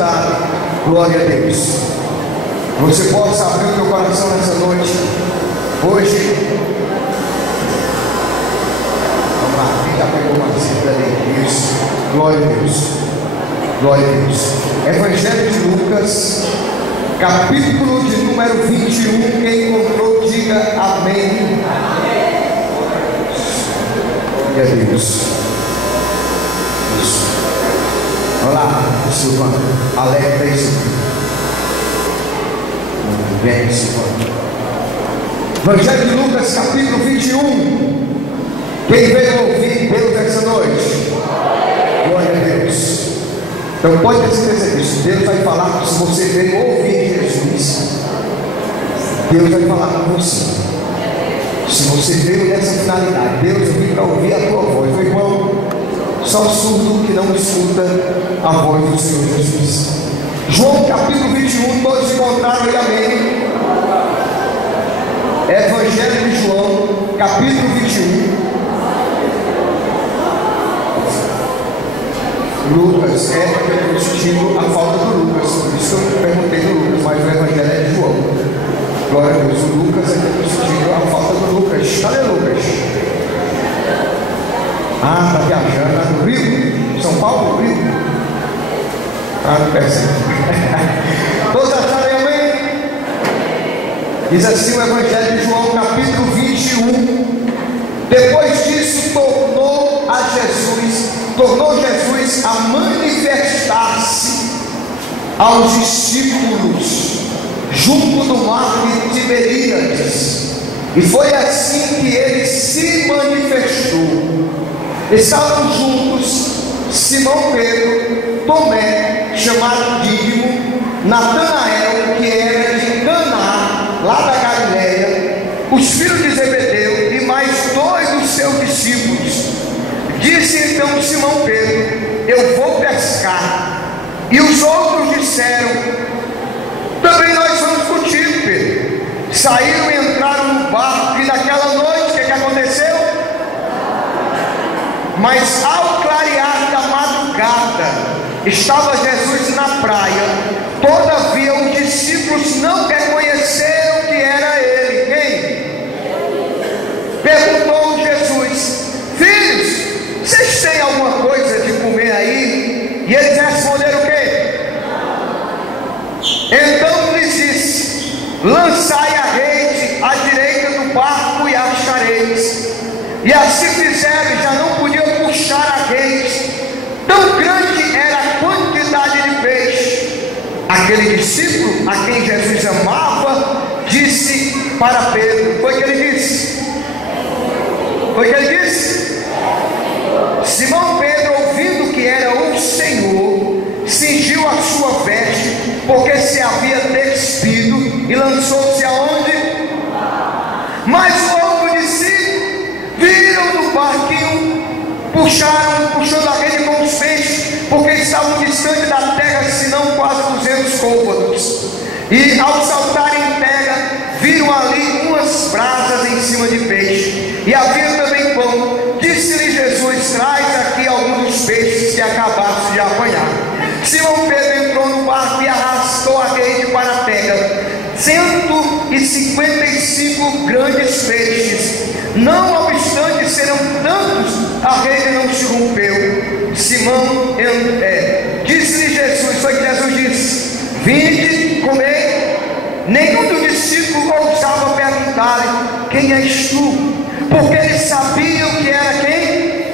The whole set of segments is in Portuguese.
sentado. Glória a Deus. Você possa abrir o teu coração nessa noite. Hoje, vamos lá, quem já pegou uma cifra ali? Isso. Glória a Deus. Glória a Deus. Evangelho de Lucas, capítulo de número 21. Quem encontrou, diga amém. Glória a Deus. Isso. Olá, Silvana. Alerta isso. Vem, Silvana. Evangelho de Lucas, capítulo 21. Quem veio ouvir Deus essa noite? Glória a Deus. Então pode ter certeza disso. Deus vai falar. Se você veio ouvir Jesus, Deus vai falar com você. Se você veio nessa finalidade, Deus veio para ouvir a tua voz. Meu irmão, só surdo que não escuta a voz do Senhor Jesus. João capítulo 21, todos encontraram e amém. Evangelho de João, capítulo 21. Lucas, eu estou discutindo a falta do Lucas, por isso eu perguntei do Lucas, mas o Evangelho é de João. Glória a Deus, o Lucas, eu estou discutindo a falta do Lucas. Cadê Lucas? Ah, está viajando lá no Rio, São Paulo, Rio. Ah, não percebe. Todos acharam amém? Diz assim o Evangelho de João, capítulo 21. Depois disso, tornou Jesus a manifestar-se aos discípulos junto do mar de Tiberíades, e foi assim que ele se manifestou. Estavam juntos Simão Pedro, Tomé, chamado Dídimo, Natanael, que era de Caná, lá da Galileia, os filhos de Zebedeu e mais dois dos seus discípulos. Disse então Simão Pedro: eu vou pescar. E os outros disseram: também nós vamos contigo, Pedro. Saíram e entraram no barco, e naquela noite, o que aconteceu? Mas ao clarear da madrugada, estava Jesus na praia. Todavia os discípulos não reconheceram que era ele. Quem? Perguntou Jesus: filhos, vocês têm alguma coisa de comer aí? E eles responderam o quê? Então lhes disse: lançai a rede à direita do barco e achareis. E assim fizeram, e já não podiam puxar a rede, tão grande era a quantidade de peixe. Aquele discípulo a quem Jesus amava disse para Pedro: foi o que ele disse? Foi o que ele disse? Simão Pedro, ouvindo que era o Senhor, cingiu a sua veste, porque se havia despido, e lançou-se aonde? Mas o outro discípulo viram no barquinho, puxando a rede com os peixes, porque estavam distante da terra, senão quase 200 côvados. E ao saltarem em terra, viram ali umas brasas em cima de peixe, e havia também pão. Disse-lhe Jesus: traz aqui alguns dos peixes que acabaste de apanhar. Simão Pedro entrou no barco e arrastou a rede para a terra, 155 grandes peixes. Não obstante serão tantos, a rede não se rompeu. Simão disse-lhe Jesus, foi que Jesus disse: vinde, comei. Nenhum dos discípulos ousava perguntar-lhe: quem és tu? Porque eles sabiam que era quem?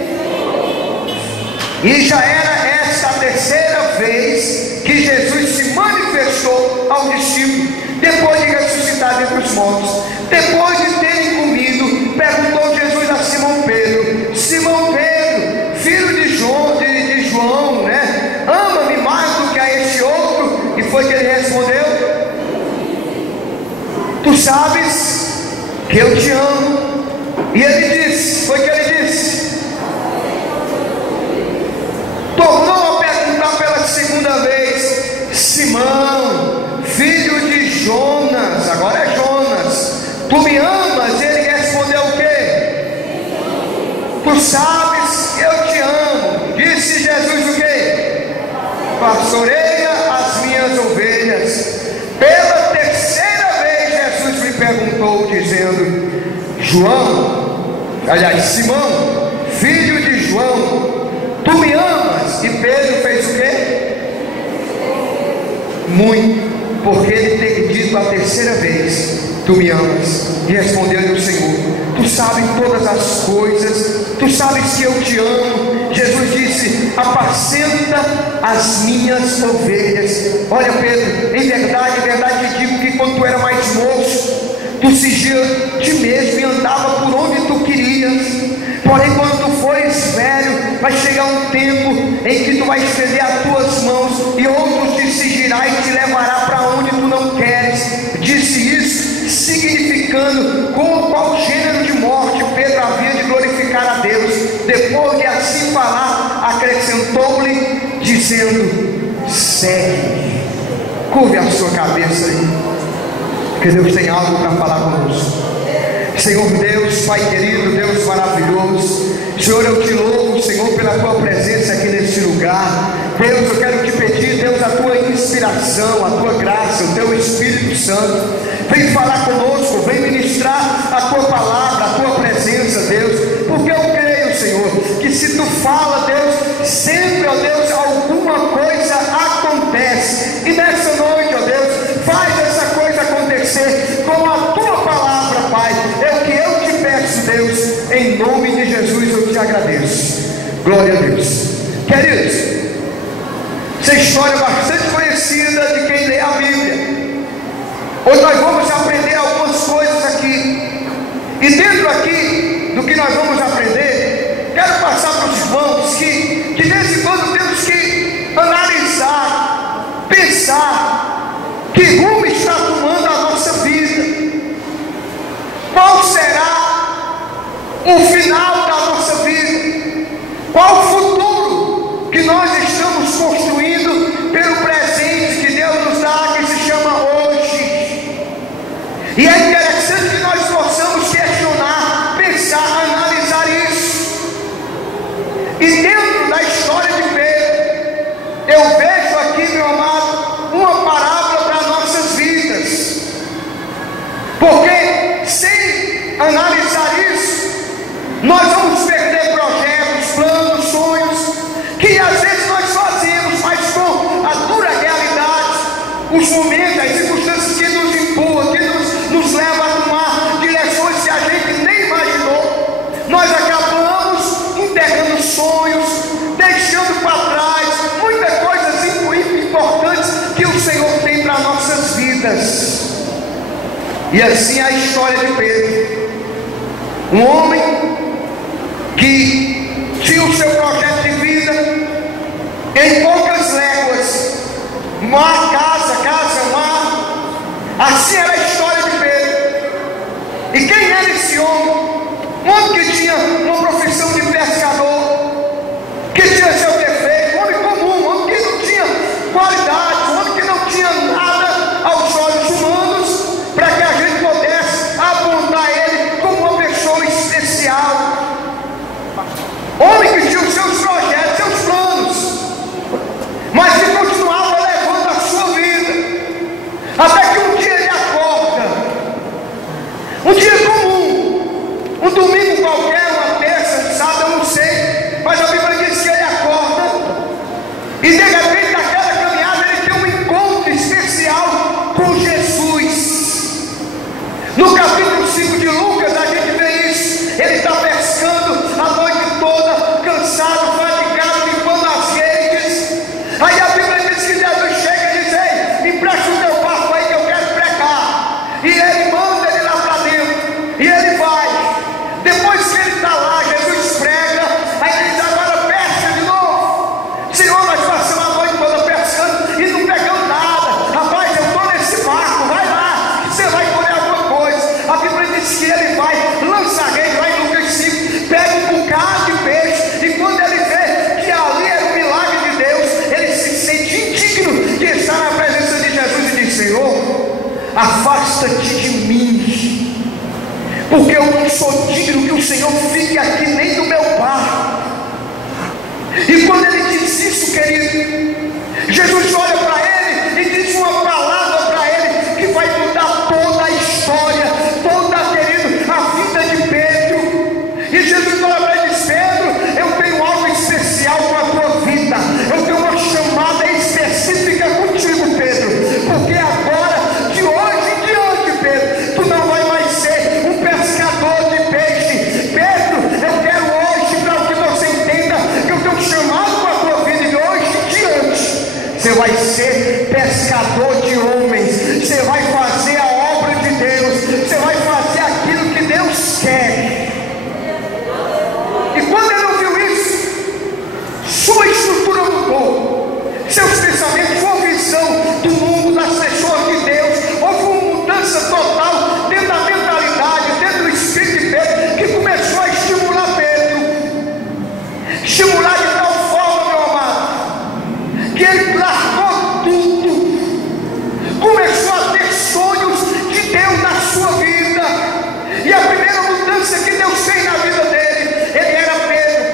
E já era esta a terceira vez que Jesus se manifestou ao discípulo, depois de ressuscitar dentre os mortos. Depois de terem comido, perguntou Jesus a Simão Pedro: Simão Pedro, filho de João, né? Ama-me mais do que a este outro? E foi que ele respondeu: tu sabes que eu te amo. E ele disse, foi que ele disse, tornou a perguntar pela segunda vez: Simão, filho de Jonas, agora é Jonas, tu me amas? E ele respondeu o quê? Tu sabes que eu te amo. Disse Jesus o quê? Pastoreia as minhas ovelhas. Pela terceira vez Jesus lhe perguntou, dizendo: Simão, filho de João, tu me amas? E Pedro fez o quê? Muito, porque ele tem dito a terceira vez: tu me amas. E respondeu-lhe o Senhor: tu sabes todas as coisas, tu sabes que eu te amo. Jesus disse: apacenta as minhas ovelhas. Olha, Pedro, em verdade te digo que quando tu era mais moço, tu sigia ti mesmo e andava por onde tu querias. Porém, quando tu fores velho, vai chegar um tempo em que tu vais estender as tuas mãos e outros te seguirá e te levará para onde tu não queres. Disse isso significando com qual gênero de morte Pedro havia de glorificar a Deus. Depois de assim falar, acrescentou-lhe, dizendo: segue. Curve a sua cabeça aí, que Deus tem algo para falar conosco. Senhor Deus, Pai querido, Deus maravilhoso, Senhor, eu te louvo, Senhor, pela tua presença aqui nesse lugar. Deus, eu quero te pedir, Deus, a tua inspiração, a tua graça, o teu Espírito Santo. Vem falar conosco, vem ministrar a tua palavra, a tua presença, Deus, porque eu creio, Senhor, que se tu fala, Deus, sempre, ó Deus, alguma coisa acontece. E nessa noite, ó Deus, faz essa coisa acontecer com a tua palavra, Pai. É o que eu te peço, Deus, em nome de Jesus eu te agradeço. Glória a Deus. Queridos, essa história é bastante conhecida de quem lê a Bíblia. Hoje nós vamos aprender algumas coisas aqui. E dentro aqui do que nós vamos aprender, quero passar para os irmãos que de vez em quando temos que analisar, pensar que rumo está tomando a nossa vida. Qual será o final da nossa vida? Qual o futuro que nós estamos construindo pelo presente que Deus nos dá, que se chama hoje? E é interessante que nós possamos questionar, pensar, analisar isso. E dentro da história de Pedro, eu vejo aqui, meu amado, uma parábola para nossas vidas. Porque sem analisar isso, nós vamos perder projetos, planos, sonhos, que às vezes nós fazemos, mas com a dura realidade, os momentos, as circunstâncias que nos empurram, que nos levam a tomar direções que a gente nem imaginou, nós acabamos enterrando sonhos, deixando para trás muitas coisas importantes que o Senhor tem para nossas vidas. E assim é a história de Pedro, um homem que tinha o seu projeto de vida em poucas léguas, mar, casa, mar. Assim era a história de Pedro. E quem era esse homem? Um homem que tinha uma profissão de pescador, que tinha seu defeito, um homem comum, um homem que não tinha qualidade, um homem que não tinha nada aos olhos humanos para que a gente pudesse apontar ele como uma pessoa especial. Homem que tinha os seus projetos, seus planos, mas que continuava levando a sua vida, até que um dia ele acorda, um dia comum, um domingo qualquer, uma terça, sábado, eu não sei, mas a Bíblia diz que ele acorda, e de repente naquela caminhada ele tem um encontro especial com Jesus. No capítulo 5 de Lucas a gente vê isso. Ele está pescando a noite toda, cansado, fatigado, limpando as redes. Aí a Bíblia diz que Jesus chega e diz: ei, me empresta o teu barco aí que eu quero pregar. E ele manda ele lá para dentro, e ele vai. Depois que ele está lá, Jesus prega, aí ele diz: agora pesca de novo. Senhor, nós passamos a noite toda pescando e não pegamos nada. Rapaz, eu estou nesse barco, vai lá, você vai colher alguma coisa. A Bíblia diz que ele vai, lança a rede lá em Lucas 5, pega um bocado de peixe, e quando ele vê que ali era o milagre de Deus, ele se sente indigno de estar na presença de Jesus e diz: Senhor, afasta-te de mim, porque eu não sou digno que o Senhor fique aqui nem no meu barco. E quando ele diz isso, querido, Jesus olha para ele e diz ser pescador de homens, você vai fazer a obra de Deus, você vai fazer aquilo que Deus quer. E quando ele ouviu isso, sua estrutura mudou, seus pensamentos, sua visão do mundo, das pessoas de Deus, houve uma mudança total dentro da mentalidade, dentro do espírito de Pedro, que começou a estimular Pedro, estimular de tal forma, meu amado, que ele largou tudo, começou a ter sonhos de Deus na sua vida. E a primeira mudança que Deus fez na vida dele, ele era Pedro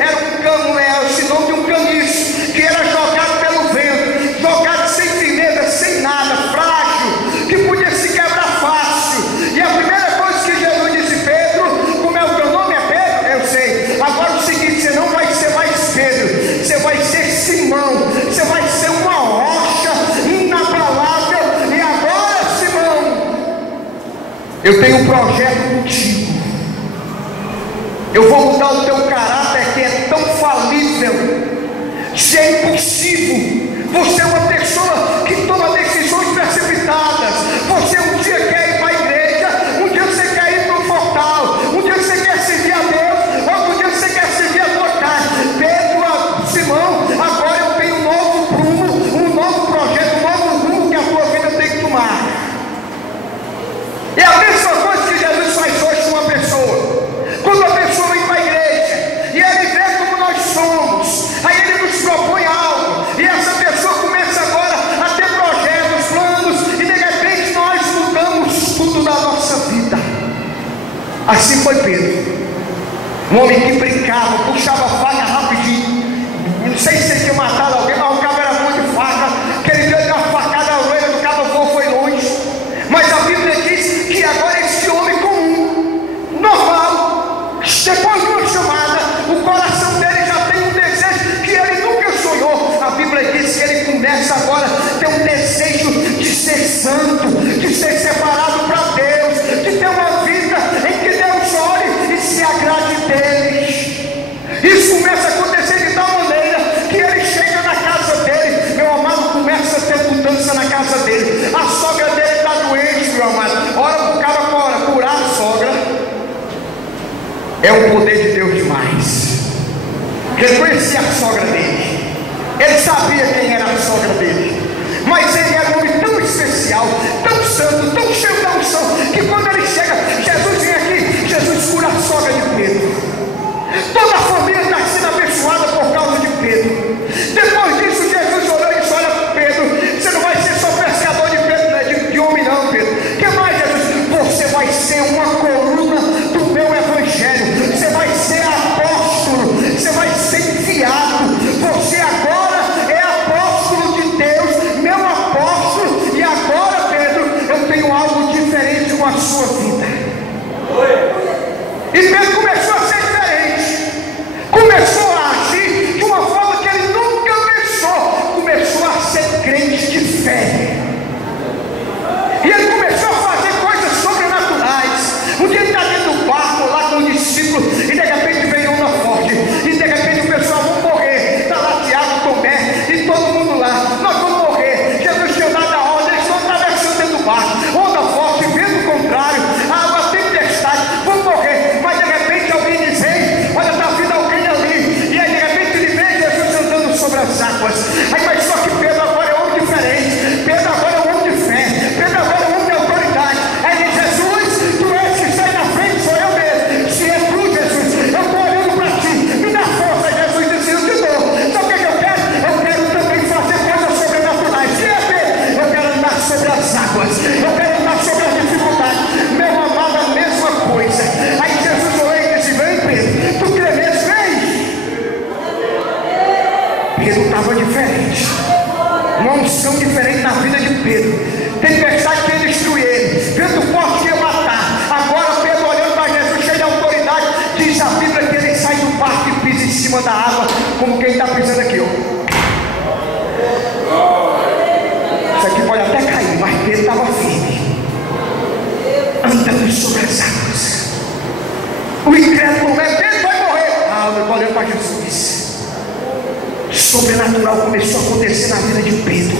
era um cano, esse nome de um caniço, que era jogado pelo vento, jogado sem firmeza, sem nada, frágil, que podia se quebrar fácil. E a primeira coisa que Jesus disse: Pedro, como é o teu nome? É Pedro? Eu sei. Agora é o seguinte, você não vai ser mais Pedro, você vai ser Simão, você vai ser uma rocha inabalável. E agora, Simão, eu tenho um projeto contigo. Eu vou mudar o teu caráter, que é tão falível, se é impossível. Você é uma pessoa que toma decisões precipitadas. Você um dia quer ir para a igreja, um dia você quer ir para o portal, um dia você quer servir a Deus, outro dia você quer servir a tua carne. Pedro, Simão, agora eu tenho um novo rumo, um novo projeto, um novo rumo que a tua vida tem que tomar. É a mesma coisa que Jesus faz hoje com uma pessoa. Quando a pessoa vem para a igreja e ele vê como nós somos, aí ele nos propõe algo, e essa pessoa começa agora a ter projetos, planos, e de repente nós mudamos tudo na nossa vida. Assim foi Pedro, um homem que brincava, puxava a faca rapidinho. Não sei se ele tinha matado alguém, mas o cabo era bom de faca, que ele deu uma facada na orelha do cabo, voou, foi longe. Mas a Bíblia diz que agora esse homem comum, normal, depois de uma chamada, o coração dele já tem um desejo que ele nunca sonhou. A Bíblia diz que ele começa agora a ter um desejo de ser santo, de ser separado para Deus, de ter uma vida em que Deus olhe e se agrade dele. Isso começa a acontecer de tal maneira que ele chega na casa dele, meu amado, começa a ter mudança na casa dele. A sogra dele está doente, meu amado, ora para o cara curar a sogra. É o poder de Deus demais. Ele conhecia a sogra dele, ele sabia quem era a sogra dele, mas ele era um homem tão especial, tão santo, tão cheio da unção, que quando ele chega, Jesus vem aqui, Jesus cura a sogra de Pedro. Toda a família está sendo abençoada por causa de Pedro. Depois disso, Jesus olhou e disse: olha, Pedro, você não vai ser só pescador de Pedro, né? de homem não, Pedro. O que mais, Jesus? Você vai ser uma coluna do meu evangelho, você vai ser apóstolo, você vai ser enviado, você agora é apóstolo de Deus, meu apóstolo. E agora, Pedro, eu tenho algo diferente com a sua vida. E Pedro começou a ser diferente, começou a agir de uma forma que ele nunca pensou, começou a ser crente de fé, e ele começou a fazer coisas sobrenaturais. Um dia ele está dentro do barco lá com o discípulo, e de repente veio onda forte, e de repente o pessoal: vão morrer. Está lá Tiago, Tomé e todo mundo lá: nós vamos morrer. Jesus tinha dado a ordem, eles estão atravessando dentro do barco, onda forte, vento contrário, água, tempestade, vão morrer. Mas de repente alguém diz: ei, olha, está vindo alguém ali. E aí de repente ele vê Jesus andando sobre as águas. Aí, mas só que Pedro agora é um homem diferente, Pedro agora é um homem de fé, Pedro agora é um homem de autoridade. Aí ele diz: Jesus, tu és que sai na frente, sou eu mesmo. Se é tu, Jesus, eu estou olhando para ti, me dá força. Aí Jesus disse: eu te dou. Sabe o que eu quero? Eu quero também fazer coisas sobrenaturais. Se é Pedro, eu quero andar sobre as águas, eu quero andar sobre as dificuldades. Meu amado, a mesma coisa. Aí Jesus olhou e disse: vem, Pedro, tu crê mesmo? Vem. Pedro estava diferente, uma unção diferente na vida de Pedro. Tempestade que ia destruir ele, vento forte que ia matar. Agora Pedro, olhando para Jesus, cheio de autoridade, diz a Bíblia que ele sai do barco e pisa em cima da água, como quem está pisando aqui, ó. Isso aqui pode até cair, mas Pedro estava firme, andando sobre as águas. O incrédulo não é: Pedro vai morrer. Ah, eu estou olhando para Jesus. Sobrenatural começou a acontecer na vida de Pedro.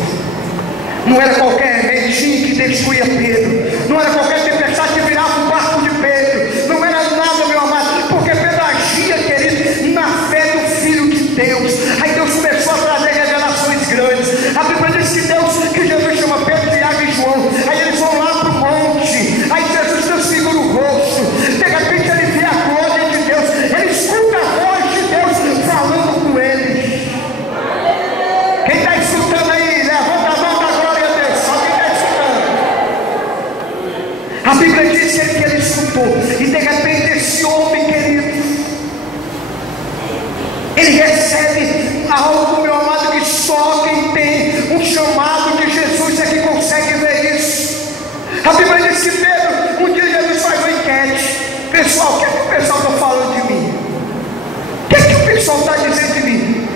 Não era qualquer ventinho que destruía Pedro, não era qualquer tempestade que virava o barco de Pedro, não era nada, meu amado, porque Pedro agia, querido, na fé do Filho de Deus. Aí Deus começou a trazer revelações grandes. A Bíblia diz que Jesus chama Pedro, Tiago e João. Aí eles vão lá para o monte, aí Jesus transfigura o rosto, de repente ele vê a glória de Deus, ele escuta a voz de Deus falando com ele. Quem está escutando aí, levanta a mão da glória a Deus. Só quem está escutando. A Bíblia diz que ele escutou, e de repente esse homem, querido, ele recebe algo, meu amado, que só quem tem um chamado de Jesus é que consegue ver isso. A Bíblia diz que Pedro, um dia Jesus faz uma enquete: pessoal, o que é que o pessoal está falando de mim? O que é que o pessoal está dizendo de mim?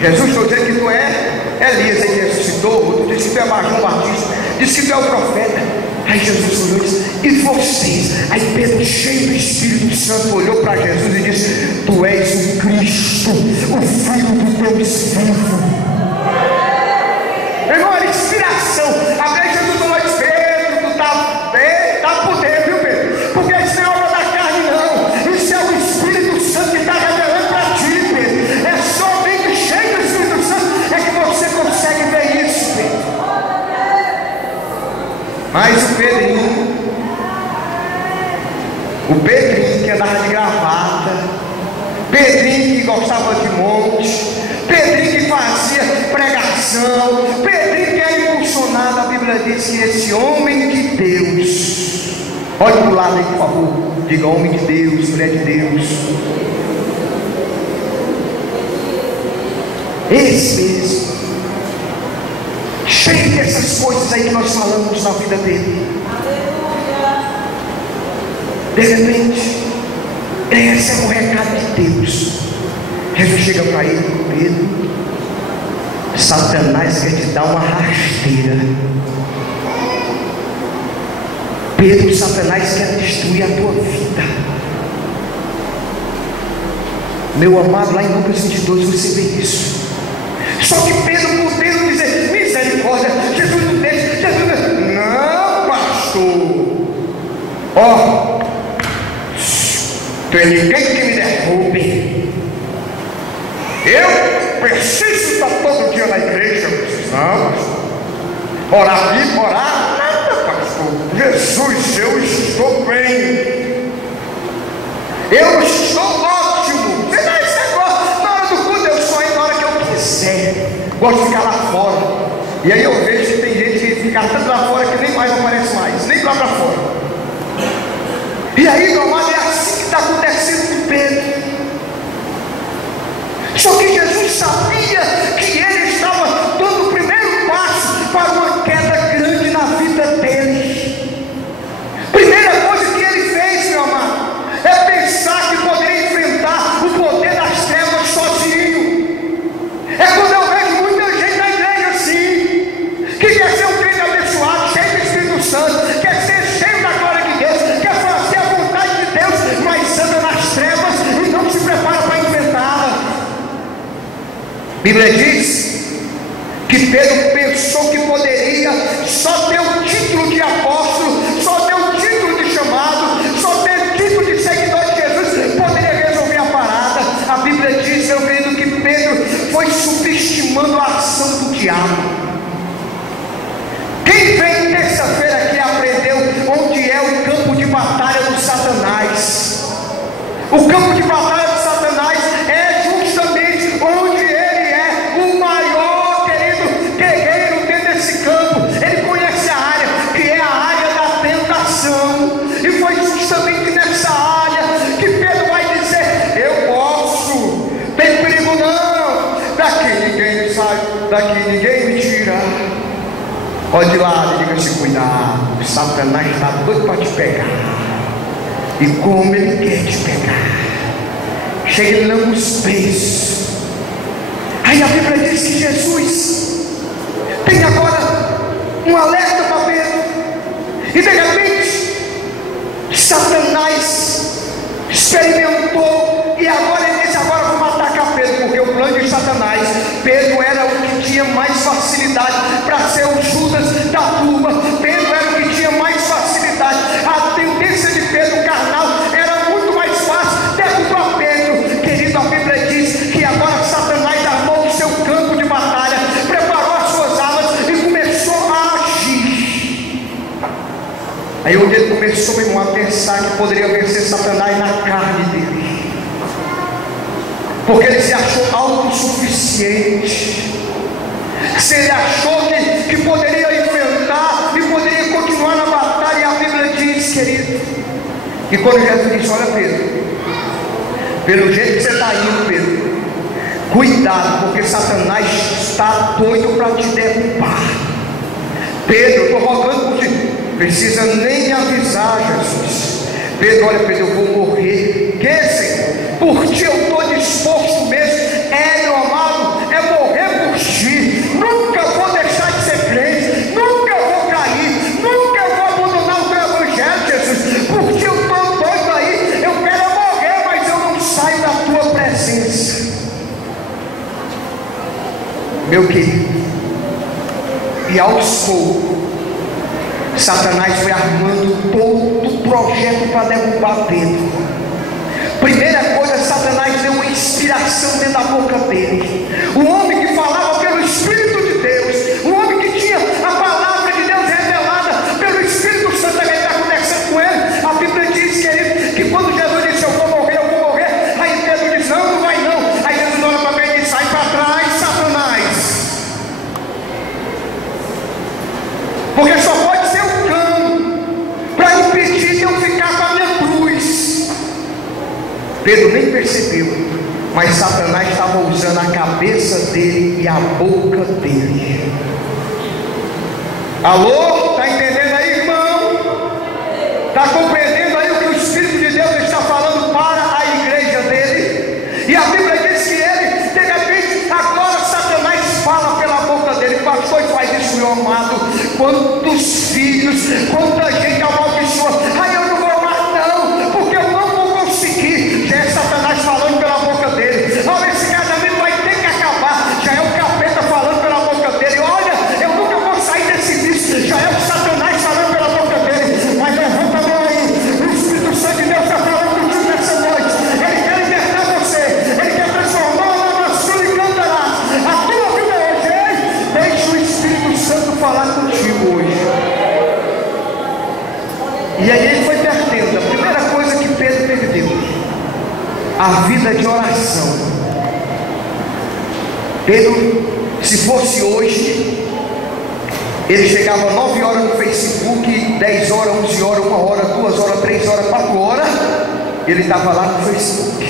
Jesus está dizendo que tu é Elias, ele ressuscitou. Outro disse que tu é João Batista, disse que tu é o profeta. Aí Jesus olhou e disse: e vocês? Aí Pedro, cheio do Espírito Santo, olhou para Jesus e disse: tu és o Cristo, o Filho de Deus vivo. Irmão, era inspiração. Aí Jesus falou: Pedro, tu está por dentro, viu, Pedro? Porque isso não é obra da carne, não. Isso é o Espírito Santo que está revelando para ti, Pedro. É somente cheio do Espírito Santo é que você consegue ver isso, Pedro. Mas o Pedrinho que andava de gravata, Pedrinho que gostava de monte, Pedrinho que fazia pregação, Pedrinho que era impulsionado, a Bíblia diz que esse homem de Deus, olhe para o lado aí, por favor, diga: homem de Deus, mulher de Deus. Esse mesmo, cheio dessas coisas aí que nós falamos na vida dele. De repente, esse é o recado de Deus. Jesus chega para ele: Pedro, Satanás quer te dar uma rasteira. Pedro, Satanás quer destruir a tua vida. Meu amado, lá em Lucas 22 você vê isso. Só que Pedro, por Pedro dizer misericórdia, Jesus não deixa, Jesus não, não, pastor. Ó, tem ninguém que me derrube. Eu preciso estar todo dia na igreja. Não, pastor. Orar aqui, orar, nada, pastor. Jesus, eu estou bem. Eu estou ótimo. Você não é esse negócio. Na hora do culto eu só entro na hora que eu quiser. Gosto de ficar lá fora. E aí eu vejo que tem gente que fica tanto lá fora que nem mais aparece mais, nem lá para fora. E aí, meu amado, é assim que está acontecendo com Pedro. Só que Jesus sabia que ele estava dando o primeiro passo para uma queda grande na vida dele. Primeira coisa que ele fez, meu amado, é pensar que poderia enfrentar o poder das trevas sozinho. É quando eu vejo muita gente na igreja assim, que quer ser um crente abençoado, cheio do Espírito Santo, quer ser cheio da glória de Deus, quer fazer a vontade de Deus, mas anda nas trevas e não se prepara para enfrentá-la. A Bíblia diz que Pedro pensou que poderia só ter o título de apóstolo, só ter o título de chamado, só ter o título de seguidor de Jesus, poderia resolver a parada. A Bíblia diz, meu querido, que Pedro foi subestimando a ação do diabo. Quem vem terça-feira aqui aprendeu onde é o campo de batalha do Satanás. O campo de batalha do Satanás é justamente onde ele é o maior, querido, guerreiro dentro desse campo. Ele conhece a área, que é a área da tentação. E foi justamente nessa área que Pedro vai dizer: eu posso, tem perigo não, daqui ninguém me sai, daqui ninguém me tira. Olhe lá, diga-se cuidado, Satanás está doido para te pegar. E como ele quer te pegar, chega nos pés. Aí a Bíblia diz que Jesus tem agora um alerta para Pedro. E de repente Satanás experimentou. E agora ele disse: agora vamos atacar Pedro, porque o plano de Satanás Satanás, Pedro era o que tinha mais facilidade para ser o Judas da turma. Pedro era o que tinha mais facilidade. A tendência de Pedro carnal era muito mais fácil derrubar Pedro. Querido, a Bíblia diz que agora Satanás armou o seu campo de batalha, preparou as suas armas e começou a agir. Aí ele começou, meu irmão, a pensar que poderia vencer Satanás na carne dele, porque ele se achou autossuficiente. Se ele achou que poderia enfrentar e poderia continuar na batalha, e a Bíblia diz, querido, que quando Jesus disse: olha, Pedro, pelo jeito que você está indo, Pedro, cuidado, porque Satanás está doido para te derrubar. Pedro, eu estou rogando por ti, precisa nem me avisar, Jesus. Pedro, olha, Pedro, eu vou morrer. Que, Senhor? Por ti eu estou disposto mesmo. Meu amado, é morrer por ti. Nunca vou deixar de ser crente, nunca vou cair, nunca vou abandonar o teu evangelho, Jesus. Por ti eu estou doido aí. Eu quero morrer, mas eu não saio da tua presença. Meu querido, e aos poucos Satanás foi armando todo o projeto para derrubar Pedro. Primeira coisa, Satanás deu uma inspiração dentro da boca dele. O homem que falava pelo Espírito de Deus, o homem que tinha a palavra de Deus revelada pelo Espírito Santo, que está acontecendo com ele. A Bíblia diz, querido, que quando Jesus disse: eu vou morrer, aí Pedro diz: não, não vai não. Aí Jesus olha para ele e diz: sai para trás, Satanás, porque só pode ser o cão para impedir de eu ficar com a minha cruz. Pedro nem percebeu, mas Satanás estava usando a cabeça dele e a boca dele. Alô? Está entendendo aí, irmão? Está compreendendo aí o que o Espírito de Deus está falando para a igreja dele? E a Bíblia diz que ele, de repente, agora Satanás fala pela boca dele. Pastor, faz isso, meu amado. Quantos filhos, quanta gente amaldiçoa. Aí eu não vou mais não, porque eu não vou conseguir. Já é Satanás falando pela boca dele. Olha, esse casamento vai ter que acabar. Já é o capeta falando pela boca dele. Olha, eu nunca vou sair desse vício. Já é o Satanás falando pela boca dele. Mas levanta a mão aí. O Espírito Santo de Deus está falando contigo nessa noite. Ele quer libertar você. Ele quer transformar uma nação e cantará a tua vida hoje, hein? Deixa o Espírito Santo falar contigo hoje. E aí ele foi perdendo. A primeira coisa que Pedro perdeu: a vida de oração. Pedro, se fosse hoje, ele chegava 9 horas no Facebook, 10 horas, 11 horas, 1 hora, 2 horas, 3 horas, 4 horas, ele estava lá no Facebook,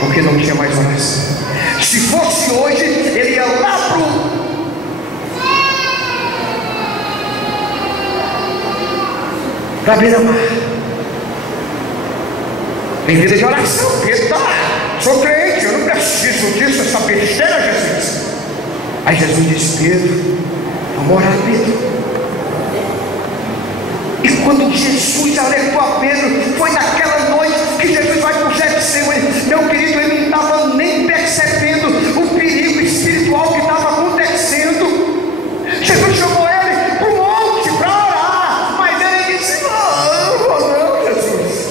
porque não tinha mais oração. Se fosse hoje, ele ia lá para beira-mar. Tem vida de oração, Pedro está lá. Sou crente, eu não preciso disso, essa besteira, Jesus. Aí Jesus disse: Pedro, vamos orar, Pedro. E quando Jesus alertou a Pedro, foi naquela noite que Jesus vai para o Getsemane. Meu querido, ele não estava nem percebendo o perigo espiritual que estava acontecendo. Jesus chamou ele para o monte para orar, mas ele disse: não, Jesus.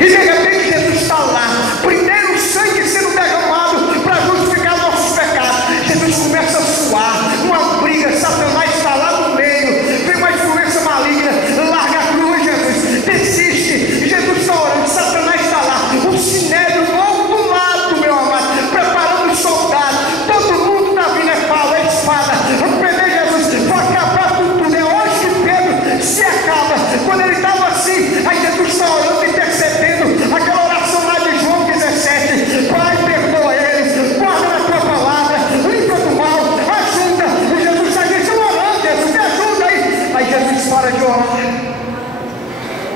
E de repente Jesus está lá, primeiro o sangue sendo derramado para justificar nossos pecados. Jesus começa a suar, uma briga, Satanás está lá no meio, vem uma influência maligna, larga a cruz, Jesus, desiste. Jesus está orando, Satanás está lá, o sinédrio do outro lado, meu amado, preparando os soldados, todo mundo está vindo, é pau, é espada, vamos prender Jesus, vou acabar com tudo. É hoje que Pedro se acaba. Quando ele estava assim, aí Jesus está orando, intercedendo, aquela oração lá de João 17: Pai, perdoa eles, guarda na tua palavra, livra do mal, ajuda. E Jesus está dizendo: orando, Jesus, me ajuda aí. Aí Jesus para de orar.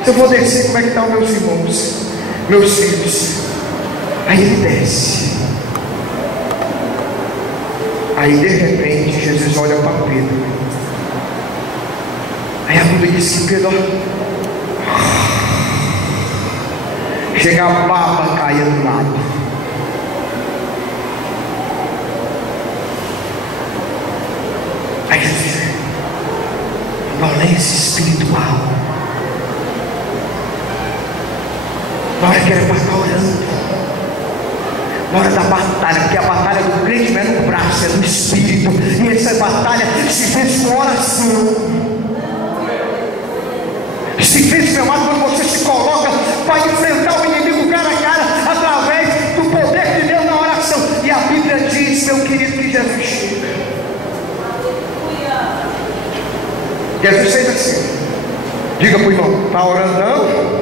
Eu vou descer, como é que estão meus irmãos, meus filhos? Aí ele desce. Aí de repente Jesus olha para Pedro. Aí a Bíblia diz que Pedro, chega a baba caia do lado. fortaleza espiritual. Na hora que era para estar orando, na hora da batalha, porque a batalha do crente não é no braço, é no espírito, e essa batalha se fez com oração. Se fez, meu amado, quando você se coloca para enfrentar o inimigo cara a cara, através do poder de Deus na oração. E a Bíblia diz, meu querido, que Jesus chega. Jesus fez assim. Diga para o irmão, está orando não?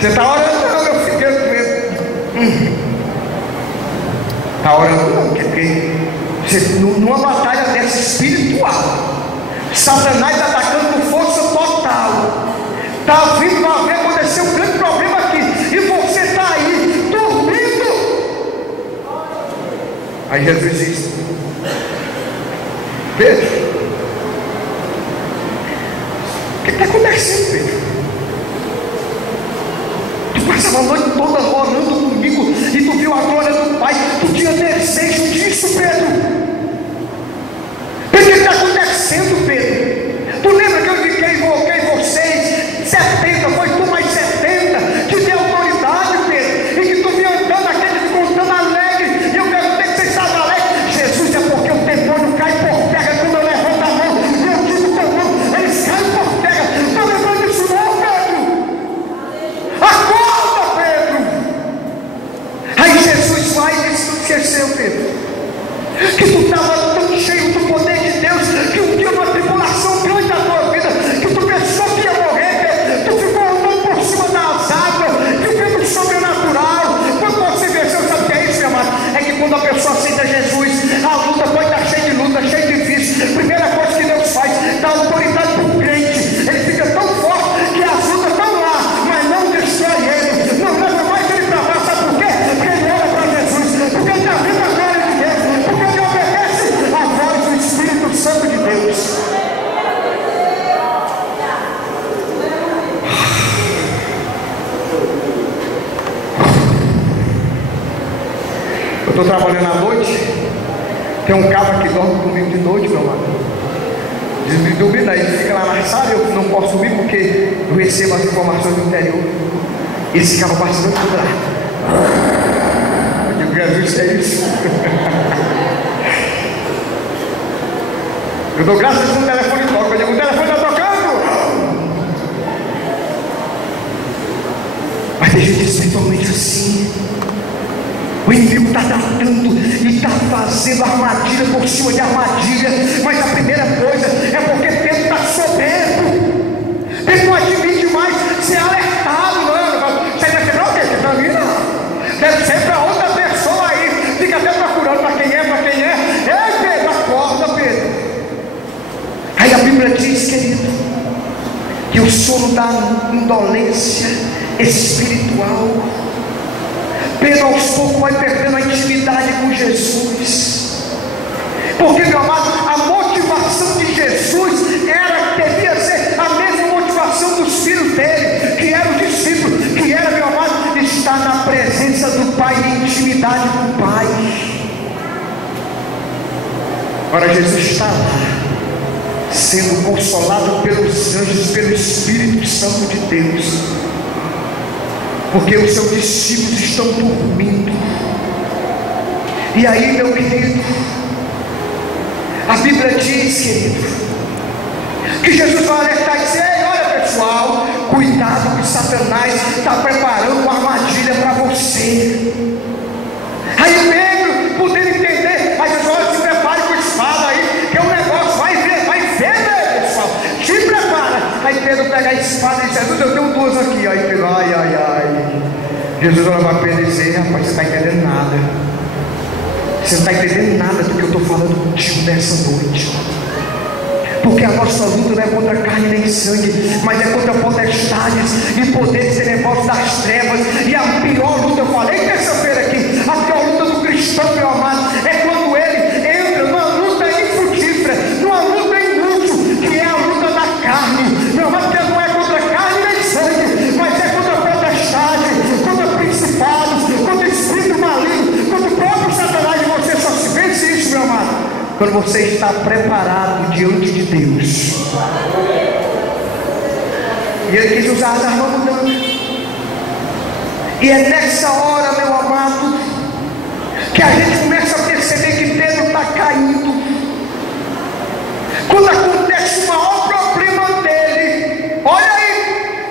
Você está orando não, meu filho? Está orando não, porque você, numa batalha dessa espiritual, Satanás atacando com força total, está vindo para ver acontecer um grande problema aqui, e você está aí dormindo. Aí Jesus disse: Pedro, o que está acontecendo, Pedro? Tu passava a noite toda orando comigo e tu viu a glória do Pai, tu tinha desejo disso, Pedro. O que está acontecendo, Pedro? Tu lembra que eu invoquei vocês 70, foi tu mais 70, que deu autoridade, Pedro, e que tu vinha andando aquele contando alegre, e eu perguntei que vocês estavam alegres. Jesus, é porque o demônio cai por terra quando eu levanto a mão, e eu digo teu nome, eles caem por terra. Não lembrando disso não, Pedro? Acorda, Pedro! Aí Jesus vai e diz: tu esqueceu, Pedro, que tu estava tão cheio do poder de Deus, que um dia uma tribulação grande na tua vida, que tu pensou que ia morrer, tu ficou andando por cima das águas, vivendo sobrenatural. Quando você venceu, sabe o que é isso, meu amado? É que quando a pessoa aceita Jesus, a luta pode estar cheia de luta, cheia de vícios. Primeira coisa que Deus faz, dá autoridade para o crente. Ele fica tão forte que as lutas estão lá, mas não destrói ele, não leva mais ele para baixo. Sabe por quê? Porque ele olha para Jesus, porque ele está vendo a glória de Deus, porque ele obedece a voz do Espírito Santo de Deus. Eu estou trabalhando à noite, tem um cara que dorme comigo de noite, meu amado. De dormir, aí ele fica lá na sala, eu não posso subir porque eu recebo as informações do interior. Esse ficava bastante tudo lá. Eu digo: Jesus, é isso. Eu dou graças a Deus, o telefone toca. Eu digo: o telefone está tocando. Mas tem gente espiritualmente assim. O inimigo está tratando e está fazendo armadilha por cima de armadilha. Mas a primeira coisa é porque Pedro está soberbo. Pedro não admite mais ser alertado, não. Você vai ser o quê? Para mim não. Deve ser para outra pessoa aí. Fica até procurando para quem é, para quem é. Ei, Pedro, acorda, Pedro. Aí a Bíblia diz, querido, que o sono da indolência espiritual, Pedro aos poucos vai perdendo a intimidade com Jesus. Porque, meu amado, a motivação de Jesus devia ser a mesma motivação dos filhos dele, que eram os discípulos, que era, meu amado, estar na presença do Pai, em intimidade com o Pai. Agora Jesus está lá, sendo consolado pelos anjos, pelo Espírito Santo de Deus, porque os seus discípulos estão dormindo. E aí, meu querido, a Bíblia diz, querido, que Jesus vai alertar e dizer: ei, olha pessoal, cuidado que Satanás está preparando uma armadilha para você. Aí Pedro, podendo entender, aí Jesus: olha, se prepare com a espada aí, que o negócio vai ver, né, pessoal? Se prepara. Aí Pedro pega a espada e diz: Jesus, eu tenho duas aqui. Aí Pedro: ai. Jesus olha para Pedro e diz: rapaz, você não está entendendo nada. Você não está entendendo nada do que eu estou falando contigo nessa noite. Porque a nossa luta não é contra carne nem sangue, mas é contra potestades e poderes tenebrosos das trevas. E a pior luta, eu falei terça-feira aqui, a pior luta do cristão, meu amado, é quando ele entra numa luta infrutífera, numa luta inútil, que é a luta da carne. Meu amado, que não é contra carne nem sangue, mas é contra potestade, contra principados, contra espírito maligno, contra o próprio Satanás. E você só se vence isso, meu amado, quando você está preparado diante de Deus. E Ele quis usar as armas mudanças. E é nessa hora, meu amado, que a gente começa a perceber que Pedro está caindo. Quando acontece o maior problema dele, olha aí,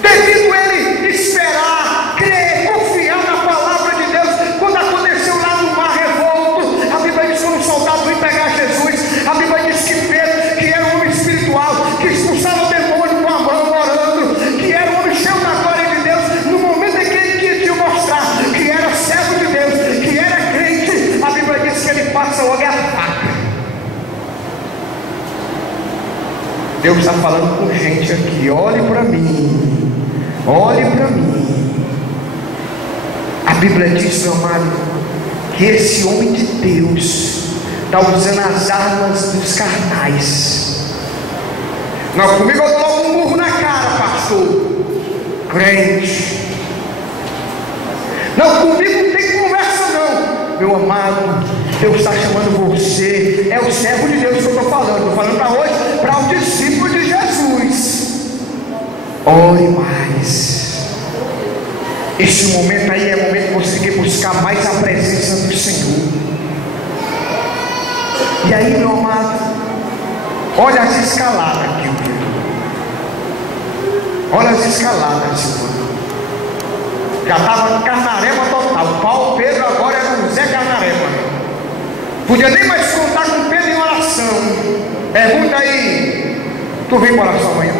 devido a ele esperar, crer, confiar na palavra de Deus, quando aconteceu lá no mar revolto, a Bíblia diz que quando o soldado veio pegar Jesus, a Bíblia diz que Pedro, que era um homem espiritual, que expulsava o demônio com a mão orando, que era um homem cheio da glória de Deus, no momento em que ele queria mostrar que era servo de Deus, que era crente, a Bíblia diz que ele passa logo a faca. Deus está falando com gente aqui, olhe para mim, olhe para mim. A Bíblia diz, meu amado, que esse homem de Deus está usando as armas dos carnais. Não, comigo eu dou logo um murro na cara, pastor, crente. Não, comigo não tem conversa não, meu amado. Deus está chamando você, é o servo de Deus que eu estou falando para hoje, para o discípulo de Jesus. Ore mais. Esse momento aí é o momento de você conseguir buscar mais a presença do Senhor. E aí, meu amado, olha as escaladas aqui, olha as escaladas, Senhor. Já estava carnarema total. Paulo, Pedro agora era um Zé Carnarema. Podia nem mais contar com Pedro em oração. Pergunta aí, tu vem para oração amanhã?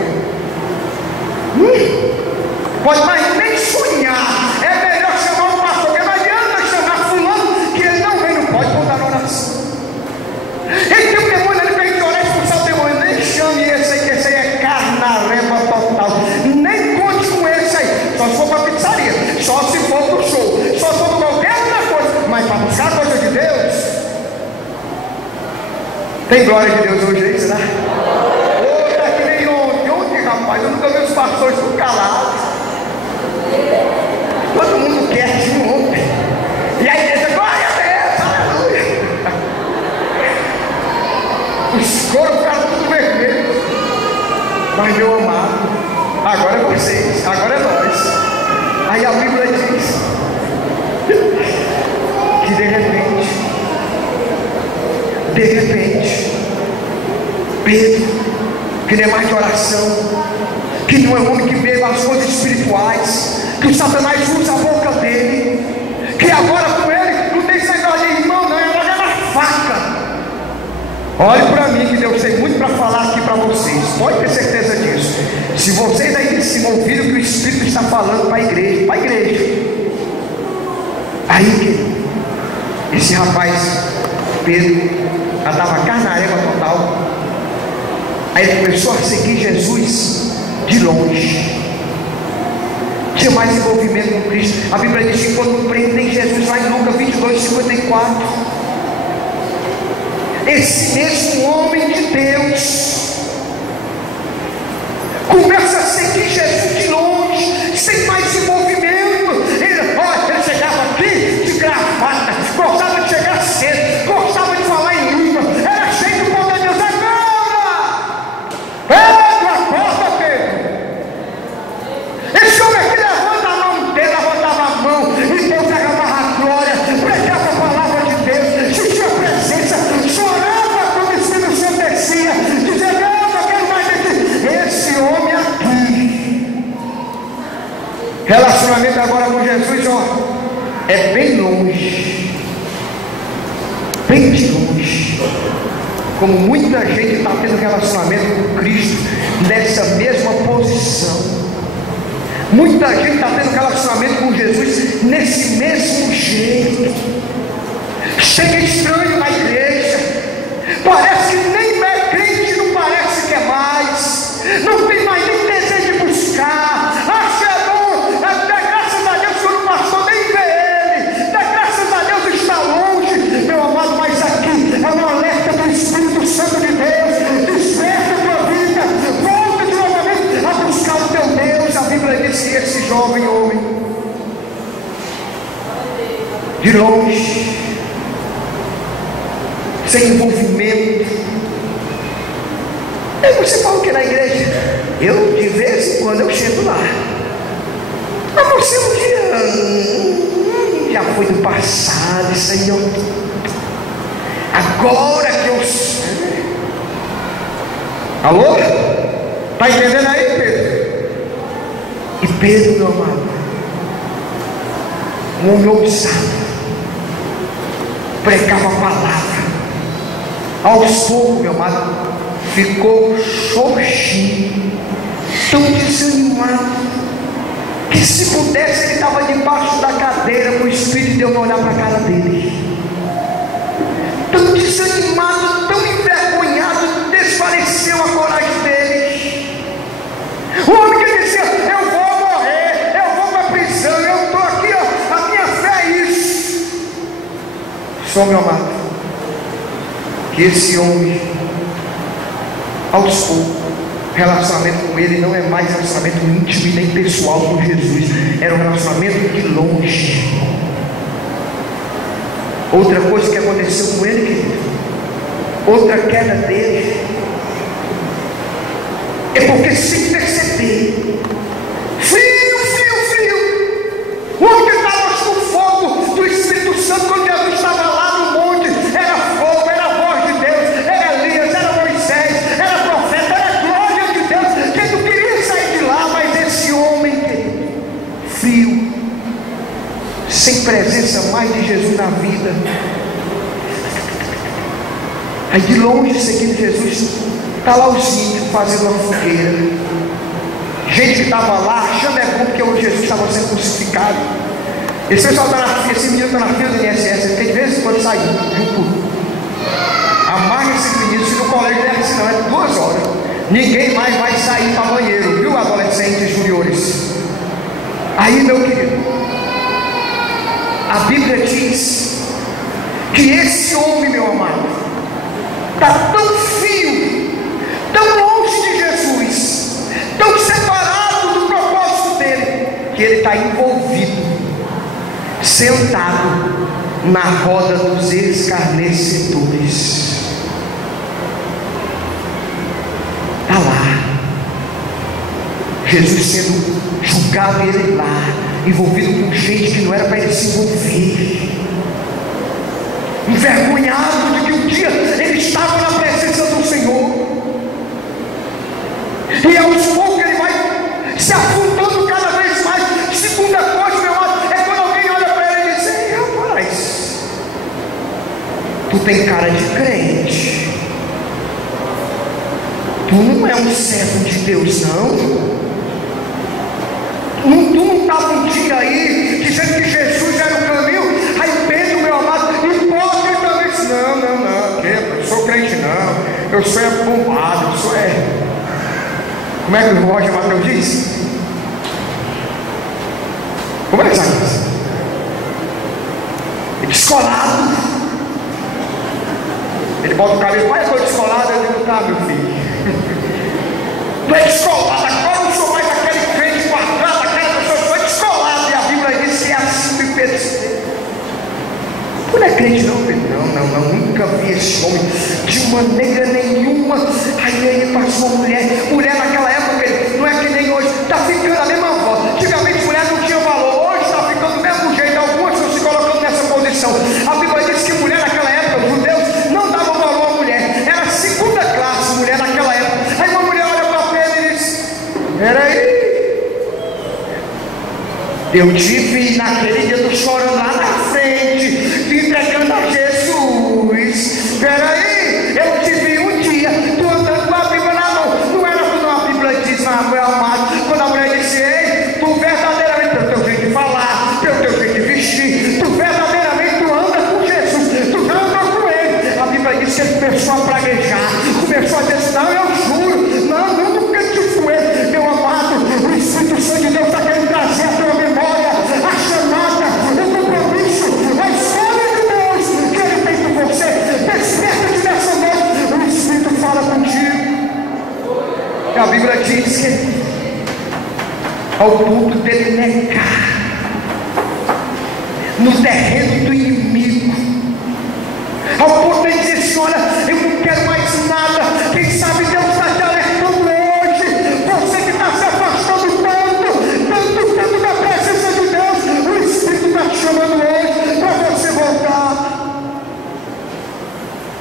Pode mais nem sonhar. É melhor chamar o pastor, porque não adianta chamar fulano que ele não vem, não pode contar na oração. Ele tem um demônio ali para a gente orar e expulsar o demônio. Nem chame esse aí, que esse aí é carnarema total. Nem conte com esse aí. Só se for para pizzaria, só se for para o show, só se for para qualquer outra coisa. Mas para buscar a coisa de Deus. Tem glória de Deus hoje aí, será? Ô, tá que nem ontem, rapaz, eu nunca vi os pastores tão calados. Todo mundo quietinho ontem. E aí, diz, glória a Deus, aleluia. Os coros ficaram tudo vermelhos. Mas, meu amado, agora é vocês, agora é nós. Aí a Bíblia diz que de repente, Pedro, que não é mais de oração, que não é um homem que vê as coisas espirituais, que o Satanás usa a boca dele, que agora com ele não tem negócio de irmão, não, é agora na faca. Olhe para mim, que Deus tem muito para falar aqui para vocês, pode ter certeza disso. Se vocês aí de cima ouviram o que o Espírito está falando para a igreja, aí que esse rapaz, Pedro, já estava carnarema total. Aí ele começou a seguir Jesus de longe. Tinha mais envolvimento com Cristo. A Bíblia diz que quando prendem Jesus lá em Lucas 22:54, esse mesmo homem de Deus começa a seguir Jesus de longe, sem mais envolvimento. Ele chegava aqui de gravata, gostava de chegar cedo, gostava de falar em língua, era cheio do poder de Deus. Agora, Pedro, acorda, Pedro. Esse homem aqui levanta a mão dele, levantava a mão, e Deus agarrava a glória, pregava a palavra de Deus, sentia a presença, chorava quando o Espírito Santo descia, dizia, não, eu quero mais daqui. Esse homem aqui, relacionamento agora com Jesus, ó, é bem longe, bem de longe. Como muita gente está tendo relacionamento com Cristo nessa mesma posição. Muita gente está tendo relacionamento com Jesus nesse mesmo jeito. Chega estranho na igreja, parece que nem é crente, não parece que é mais, não tem mais nem desejo de buscar. Acha bom, dá graças a Deus que o pastor nem vê ele, dá graças a Deus que está longe, meu amado. Mas aqui é um alerta do Espírito Santo de Deus. Desperta a tua vida, volta de novamente a buscar o teu Deus. A Bíblia diz que esse jovem homem, de longe, sem envolvimento. Aí você fala o que na igreja? Eu de vez em quando eu chego lá. Mas você um dia já foi do passado, Senhor. Agora que eu sei. Alô? Está entendendo aí, Pedro? E Pedro, meu amado, um homem ousado, pregava a palavra. Aos poucos, meu amado, ficou xoxinho, tão desanimado, que se pudesse ele estava debaixo da cadeira para o Espírito de Deus não olhar para a cara dele. Tão desanimado, tão envergonhado, desfaleceu a coragem dele. O homem que dizia: eu vou morrer, eu vou para a prisão, eu estou aqui, ó, a minha fé é isso. Só, meu amado, que esse homem, aos poucos, relacionamento com ele não é mais relacionamento íntimo e nem pessoal com Jesus, era um relacionamento de longe. Outra coisa que aconteceu com ele, querido, outra queda dele, é porque sem perceber, frio, o homem que estava no fogo do Espírito Santo quando Jesus estava lá no monte, era fogo, era a voz de Deus, era Elias, era Moisés, era profeta, era a glória de Deus, que não queria sair de lá, mas esse homem, querido, frio, sem presença mais de Jesus na vida. Aí de longe, seguindo Jesus, está lá os índios fazendo uma fogueira. Gente que estava lá achando é bom porque o Jesus estava sendo crucificado. Esse pessoal está na fila, esse menino está na fila do INSS, porque de vez em quando sai junto. Amarra esse menino, se no colégio não é assim não, é 2 horas. Ninguém mais vai sair para banheiro, viu, adolescentes juniores? Aí, meu querido, a Bíblia diz que esse homem, meu amado, está tão frio, tão longe de Jesus, tão separado do propósito dele, que ele está envolvido, sentado na roda dos escarnecedores. Está lá, Jesus sendo julgado e ele lá, envolvido com gente que não era para ele se envolver, envergonhado de que um dia ele estava na presença do Senhor, e aos poucos ele vai se afundando cada vez mais. Segunda coisa, meu amado, é quando alguém olha para ele e diz: ei, rapaz, tu tem cara de crente, tu não é um servo de Deus não. Tu não estava um dia aí dizendo que Jesus era o caminho. Aí Pedro, meu amado, hipócrita, disse: não, eu sou crente não, eu sou bombado, eu sou como é que o Roger Mateus diz? Como é que sabe isso? Ele descolado. Ele bota o cabelo: pai, eu estou descolado. Eu digo: tá, meu filho, tu é descolado, agora não sou mais aquele crente quadrado, aquela pessoa que foi descolado. E a Bíblia diz que é assim que Pedro. Tu não é crente não, Pedro? Não, nunca vi esse homem de maneira nenhuma. Aí passou uma mulher naquela época, não é que nem hoje, está ficando a mesma voz. Antigamente mulher não tinha valor, hoje está ficando do mesmo jeito, algumas estão se colocando nessa posição. A Bíblia diz que mulher naquela época, os judeus não davam valor à mulher, era segunda classe mulher naquela época. Aí uma mulher olha para Pedro e diz: peraí, eu te vi naquele dia tu chorando lá na frente, te entregando a Jesus. Peraí, eu te vi um dia, tu andando com a Bíblia na mão. Não era tudo uma Bíblia diz, meu amado, quando a mulher disse: ei, tu verdadeiramente, pelo teu jeito de falar, pelo teu jeito de vestir, tu verdadeiramente tu anda com Jesus, tu anda com ele. A Bíblia diz que ele começou a praguejar, começou a dizer: não, eu juro, não, nunca te fui. Meu amado, o Espírito Santo de Deus está querendo trazer a tua memória, a chamada, o compromisso, a história de Deus que ele tem com você. Desperta-te nessa noite, o Espírito fala contigo. E a Bíblia diz que ao ponto dele negar no terreno do inimigo, ao ponto de dizer: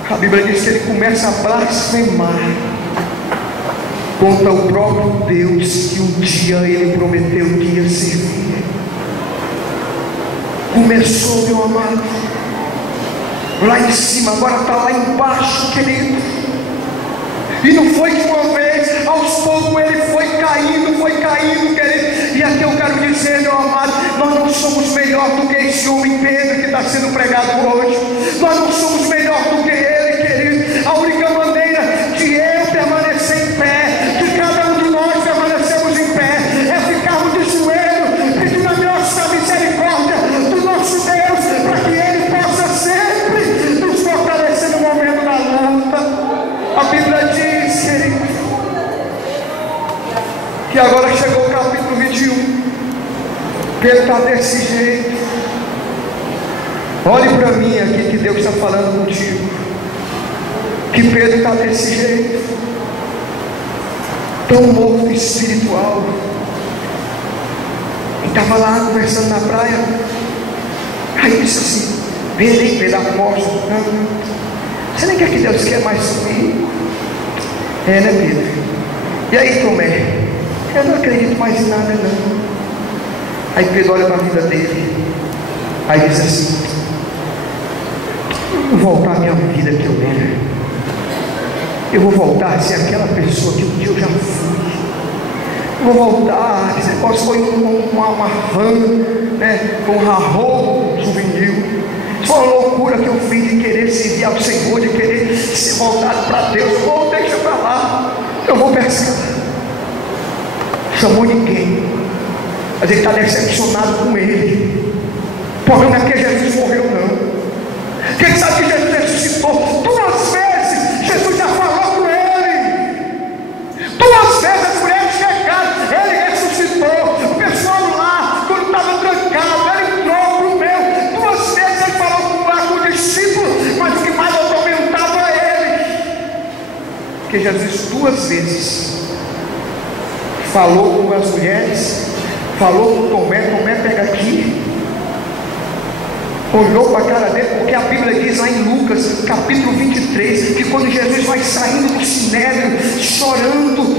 A Bíblia diz que ele começa a blasfemar contra o próprio Deus que um dia ele prometeu que ia servir. Começou, meu amado, lá em cima, agora está lá embaixo, querido. E não foi de uma vez, aos poucos ele foi caindo, querido. E aqui eu quero dizer, meu amado, nós não somos melhor do que esse homem Pedro que está sendo pregado hoje. Nós não somos melhor do que ele, querido. A única maneira de eu permanecer em pé, de cada um de nós permanecermos em pé, é ficarmos de joelho, pedindo a nossa misericórdia do nosso Deus, para que ele possa sempre nos fortalecer no momento da luta. A Bíblia diz, querido, que agora chegou o capítulo 21. Pedro está desse jeito. Olhe para mim aqui que Deus está falando contigo. Que Pedro está desse jeito, tão morto espiritual. Ele estava lá conversando na praia. Aí disse assim: Pedro, aposto. Você nem quer que Deus quer mais comigo? É, né, Pedro? E aí, Tomé? Eu não acredito mais em nada, não. Aí Pedro olha para a vida dele. Aí diz assim: eu vou voltar à minha vida que eu era. Eu vou voltar a ser aquela pessoa que um dia eu já fui. Eu vou voltar. Esse negócio foi uma van, né? Um arrobo juvenil. Foi uma loucura que eu fiz de querer servir ao Senhor, de querer ser voltado para Deus. Eu vou, deixa para lá. Eu vou pescar. Chamou ninguém. Mas ele está decepcionado com ele. O problema é que Jesus morreu, não. Quem sabe que Jesus ressuscitou 2 vezes? Jesus já falou com ele. 2 vezes as mulheres chegaram, ele ressuscitou. O pessoal lá, quando estava trancado, ele entrou para o meu. 2 vezes ele falou com o discípulo, mas o que mais atormentava ele, porque Jesus 2 vezes falou com as mulheres, falou com Tomé, pega aqui. Olhou para a cara dele, porque a Bíblia diz lá em Lucas, capítulo 23, que quando Jesus vai saindo do sinédrio, chorando,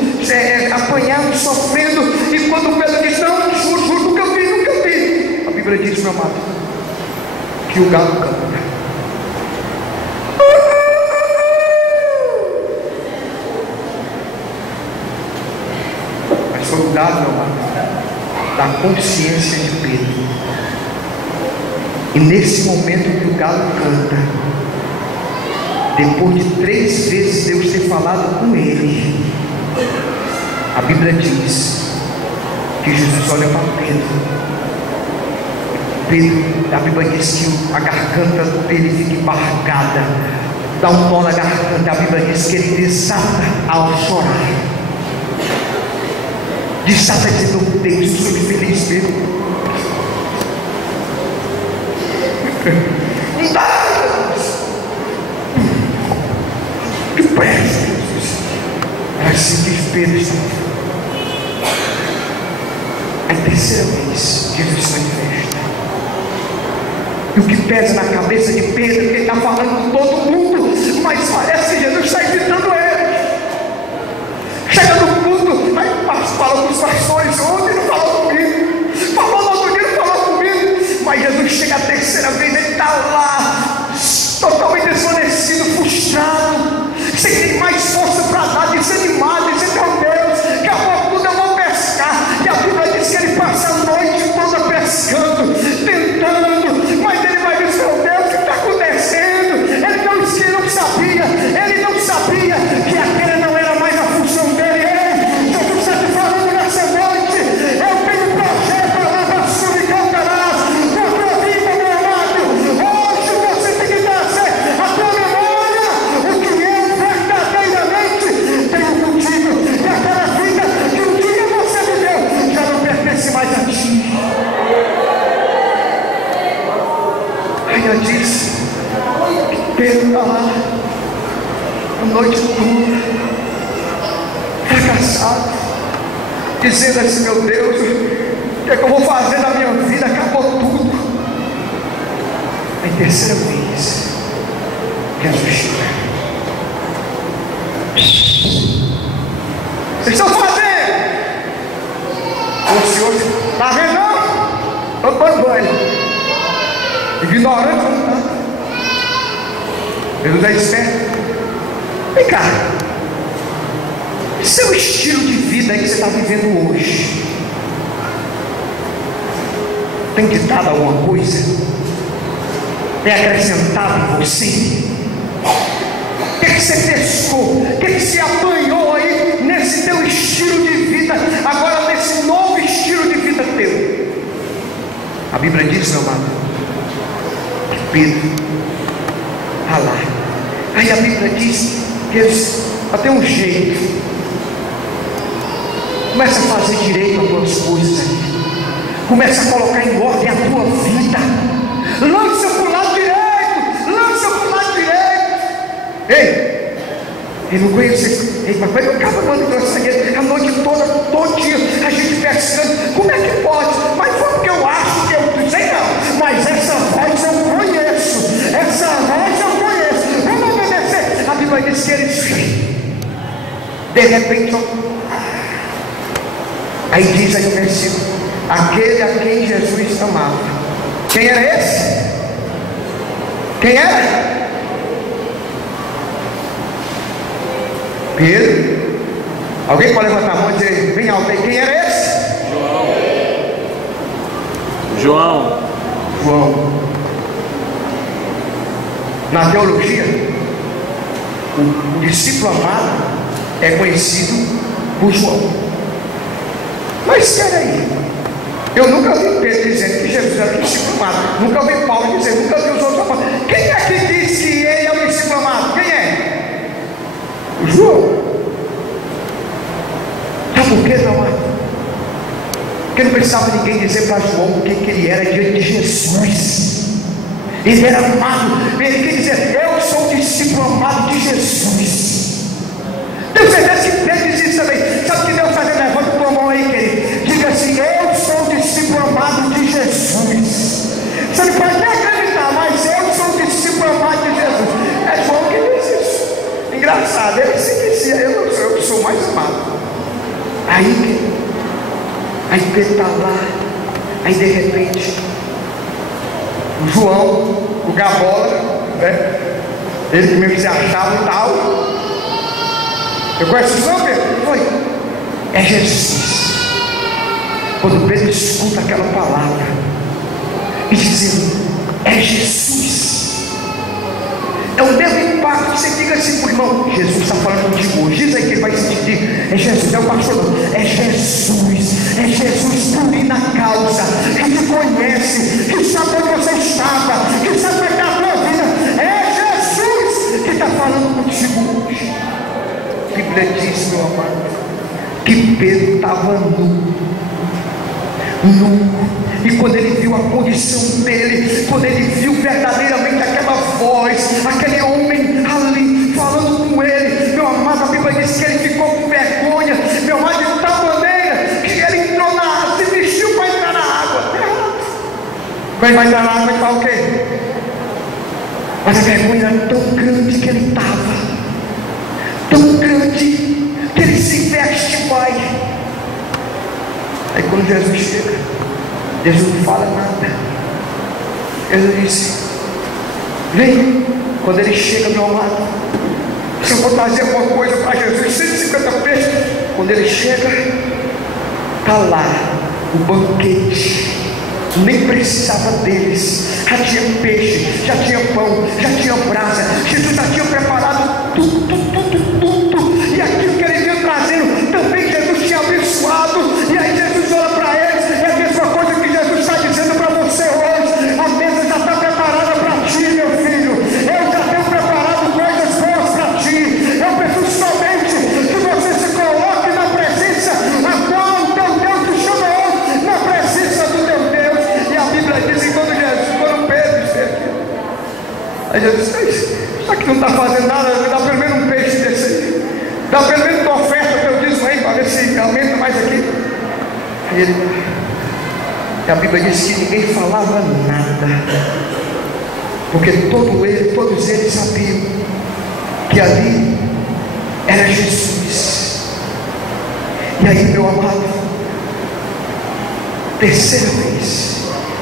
apanhando, sofrendo, e quando Pedro diz: não, juro, nunca vi. A Bíblia diz, meu amado, que o galo canta. Mas foi o galo, meu amado, da consciência de Pedro. E nesse momento que o galo canta, depois de 3 vezes Deus ter falado com ele, a Bíblia diz que Jesus olha para Pedro, a Bíblia diz que a garganta dele fica embargada, dá um nó na garganta. A Bíblia diz que ele desata ao chorar, desata dizendo: Deus, eu sou feliz, Pedro. Não dá, que presta, Jesus. É assim que Pedro está. A 3ª vez Jesus se manifesta. E o que pesa na cabeça de Pedro é que ele está falando com todo mundo, mas parece que Jesus está evitando ele. Chega no culto, aí fala com os pastores: ontem não falou comigo, falou no outro dia, não falou comigo. Mas Jesus chega a 3ª vez, ele está lá, totalmente desvanecido, frustrado, sem ter mais força para dar, desanimado, dizendo: meu Deus, que a pouco tudo eu vou pescar. E a Bíblia diz que ele passa a noite toda pescando, tentando, mas ele vai dizer: meu Deus, o que está acontecendo? Ele não sabia que aquele não era mais a função dele. Jesus está te falando nessa noite: eu tenho projeto lá para subir cantarás. Aí disse que Pedro está lá a noite toda, fracassado, dizendo assim: meu Deus, o que é que eu vou fazer na minha vida? Acabou tudo. Aí 3ª vez Jesus chega. Vocês estão fazendo? O Senhor está vendo? Não? Estou tomando banho. Ignorante, não está. Jesus é esperto. Vem cá. Esse é o estilo de vida aí que você está vivendo hoje. Tem te dado alguma coisa? Tem acrescentado em você? O que você pescou? O que você apanhou aí nesse teu estilo de vida? Agora nesse novo estilo de vida teu. A Bíblia diz, meu amado, que Pedro está lá. Aí a Bíblia diz que eles até um jeito. Começa a fazer direito as tuas coisas aí. Começa a colocar em ordem a tua vida. Lança para o lado direito. Lança para o lado direito. Ei, eu não conheço. Ei, papai, eu acabo mandando a noite toda, todinha, a gente pescando. Como é que pode? Mas foi porque eu acho que eu sei não. Mas essa voz eu conheço. Essa voz eu conheço. Vamos obedecer. A Bíblia diz que eles, de repente, aí diz aí o versículo: aquele a quem Jesus amava. Quem era esse? Quem era? Pedro. Alguém pode levantar a mão e dizer bem alto aí, quem era esse? João. Na teologia, o discípulo amado é conhecido por João. Mas espera aí, eu nunca vi Pedro dizendo que Jesus era o discípulo amado. Nunca vi Paulo dizer, nunca vi os outros apóstolos. Quem é que diz que ele é o discípulo amado? Quem é? João. Sabe por quê, meu amado? Porque não precisava ninguém dizer para João o que ele era diante de Jesus. Ele era amado. Ele quer dizer, eu sou o discípulo amado de Jesus. Tenho certeza que Pedro diz isso também. Sabe o que Deus está fazendo? Levanta a tua mão aí, querido. Diga assim, eu sou o discípulo amado de Jesus. Você não pode nem acreditar, mas eu sou o discípulo amado de Jesus. É João que diz isso. Engraçado, ele se dizia, eu que sou mais amado. Aí Pedro está lá. Aí de repente o João, o Gabola, né? Ele que mesmo se achava e tal. Eu conheço isso não, Pedro? Foi. É Jesus. Quando Pedro escuta aquela palavra e dizendo, é Jesus. É o mesmo impacto que você diga assim pro irmão, Jesus está falando contigo hoje. Diz aí que ele vai se sentir, é Jesus, é o pastor não. É Jesus por ir na causa, que te conhece, que sabe onde você estava, que sabe onde está a tua vida. É Jesus que está falando contigo hoje. A Bíblia diz, meu amado, que Pedro estava nu. E quando ele viu a condição dele, quando ele viu verdadeiramente aquela voz, aquele homem ali falando com ele, meu amado, a Bíblia diz que ele ficou com vergonha, meu amado, de tal maneira que ele entrou na água, se vestiu para entrar na água. Quando ele vai entrar na água, ele fala o quê? Mas a vergonha era tão grande que ele estava, tão grande que ele se veste e vai. Aí quando Jesus chega, Jesus não fala nada. Jesus disse, vem. Quando ele chega, meu amado, se eu vou trazer alguma coisa para Jesus, 150 peixes. Quando ele chega, está lá o banquete. Nem precisava deles. Já tinha peixe, já tinha pão, já tinha brasa. Jesus já tinha preparado tudo. E aquilo que ele vinha trazendo, também Jesus tinha abençoado. E aí Jesus olha para eles. É a mesma coisa que Jesus está dizendo para você hoje. A mesa já está preparada para ti, meu filho. Eu já tenho preparado coisas boas para ti. Eu preciso somente que você se coloque na presença a qual o teu Deus te chama hoje, na presença do teu Deus. E a Bíblia diz que quando Pedro esteve aqui, aí Jesus disse, isso aqui não está fazendo nada, dá pelo menos um peixe desse aí. Dá pelo menos uma oferta para eu dizer aí, para ver se aumenta mais aqui. Aí ele, e a Bíblia diz que ninguém falava nada, porque todos eles sabiam que ali era Jesus. E aí, meu amado, terceira vez,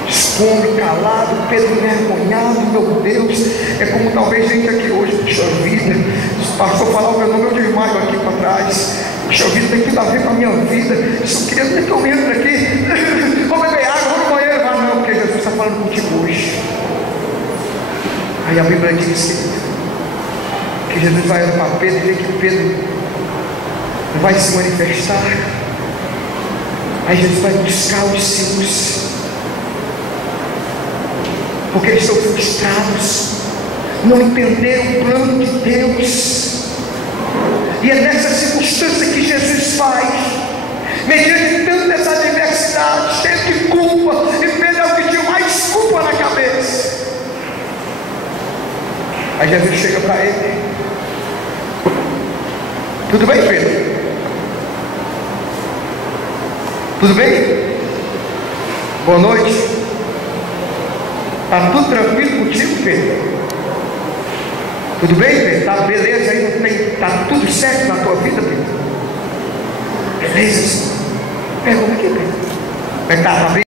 esconde, calado, Pedro envergonhado, meu Deus, é como talvez gente aqui hoje, puxa vida, o pastor falar o meu nome, eu desmaio aqui para trás, puxa vida, tem tudo a ver com a minha vida, eu só queria que eu entro aqui, vou beber água, vou no banheiro, mas não, porque Jesus está falando contigo hoje. Aí a Bíblia diz que Jesus vai olhar para Pedro e vê que Pedro vai se manifestar. Aí Jesus vai buscar os seus, porque eles estão frustrados, não entenderam o plano de Deus. E é nessa circunstância que Jesus faz, mediante tantas adversidades, cheio de culpa, e Pedro é o que tinha mais culpa na cabeça. Aí Jesus chega para ele: tudo bem, Pedro? Tudo bem? Boa noite. Está tudo tranquilo contigo, Pedro? Tudo bem, Pedro? Está beleza aí? Está tudo certo na tua vida, Pedro? Beleza, Senhor? Pergunta aqui, Pedro. Como é que está? Está bem